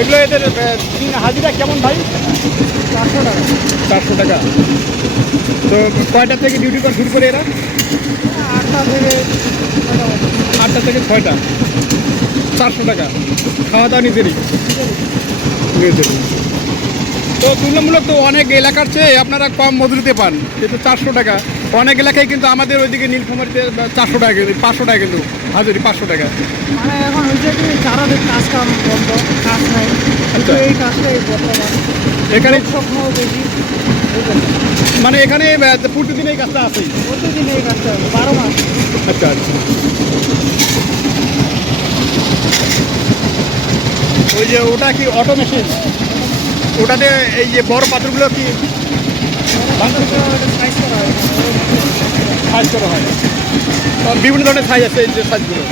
এগুলো এদের দিন হাজিরা কেমন ভাই? চারশো টাকা। চারশো টাকা। তো কয়টা থেকে ডিউটি করা শুরু করে এরা? আটটা থেকে আটটা থেকে ছয়টা। চারশো টাকা। খাওয়া দাওয়া নিজেরই নিজেরই তো তুলনামূলক তো অনেক এলাকার চেয়ে আপনারা কম মজুরিতে পান কিন্তু চারশো টাকা। অনেক এলাকায় কিন্তু আমাদের ওইদিকে নীলফামারিতে চারশো টাকা কিন্তু পাঁচশো টাকা কিন্তু হাজারি পাঁচশো টাকা। মানে এখন কি চারাদের কাজ কাম বন্ধ কাজ নাই কিন্তু এই কাজটাই এখানে। মানে এখানে প্রতিদিন এই কাজটা আছে প্রতিদিন এই কাজটা বারো মাস। আচ্ছা আচ্ছা। ওই যে ওটা কি অটো মেশিন ওটাতে এই যে বড় পাথরগুলো কি? সাইজ করা হয়। বিভিন্ন ধরনের সাইজ আছে এই যে সাইজগুলো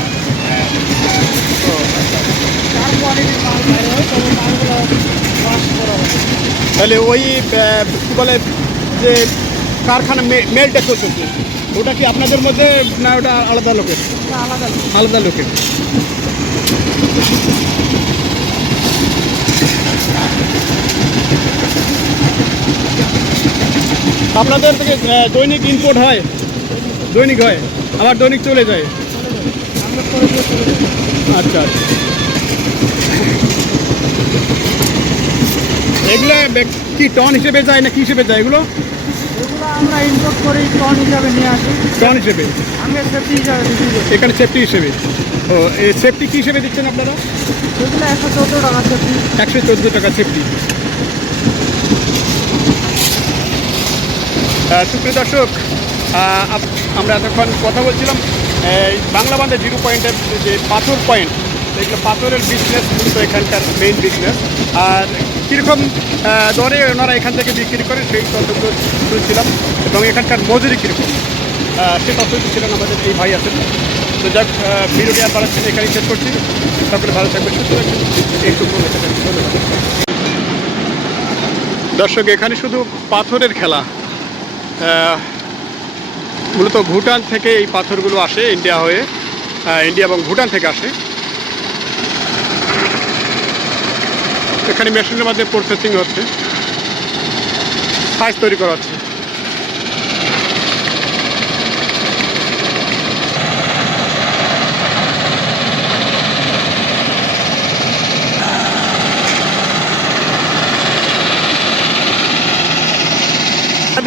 তাহলে ওই কি বলে, যে কারখানা মেলটা চলতেছে ওটা কি আপনাদের মধ্যে না ওটা আলাদা লোকের? আলাদা লোকের। আপনাদের থেকে দৈনিক ইনপুট হয়। দৈনিক হয়, আবার দৈনিক চলে যায়। আচ্ছা আচ্ছা। এগুলো কি টন হিসেবে যায় না কি হিসেবে যায় এগুলো? আমরা ইম্পোর্ট করে টন হিসাবে নিয়ে আসি। টন হিসেবে? আমরা সেফটি হিসাবে এখানে সেফটি হিসেবে? ও এই সেফটি কি হিসেবে দিচ্ছেন আপনারা? এগুলো একশো চোদ্দ টাকা সেফটি একশো চোদ্দ টাকা সেফটি সুপ্রিয় দর্শক আমরা এতক্ষণ কথা বলছিলাম এই বাংলা বান্ধে জিরো পয়েন্টের যে পাথর পয়েন্ট এগুলো পাথরের বিজনেস মূলত এখানকার মেইন বিজনেস আর কীরকম দরে ওনারা এখান থেকে বিক্রি করে সেই তথ্যগুলো শুনছিলাম এবং এখানকার মজুরি কীরকম? সে তথ্য ছিলেন আমাদের এই ভাই আছেন। তো যাক ভিডিওটি আর বাড়াচ্ছি না, এখানেই শেষ করছি। সকলে ভালো থাকবেন সুস্থ থাকবেন। এইটুকু ধন্যবাদ দর্শক এখানে শুধু পাথরের খেলা। মূলত ভুটান থেকে এই পাথরগুলো আসে ইন্ডিয়া হয়ে ইন্ডিয়া এবং ভুটান থেকে আসে। এখানে মেশিনের মাধ্যমে প্রসেসিং হচ্ছে। সাইজ তৈরি করা হচ্ছে।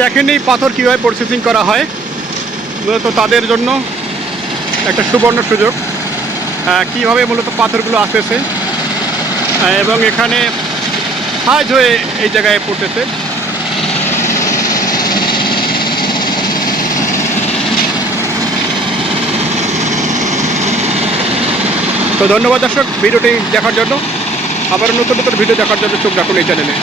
দেখেননি পাথর কীভাবে প্রসেসিং করা হয়। মূলত তাদের জন্য একটা সুবর্ণ সুযোগ। কীভাবে মূলত পাথরগুলো আসতেছে। এবং এখানে হাজ হয়ে এই জায়গায় পড়তেছে। তো ধন্যবাদ দর্শক, ভিডিওটি দেখার জন্য। আবার নতুন নতুন ভিডিও দেখার জন্য চোখ রাখুন এই চ্যানেলে।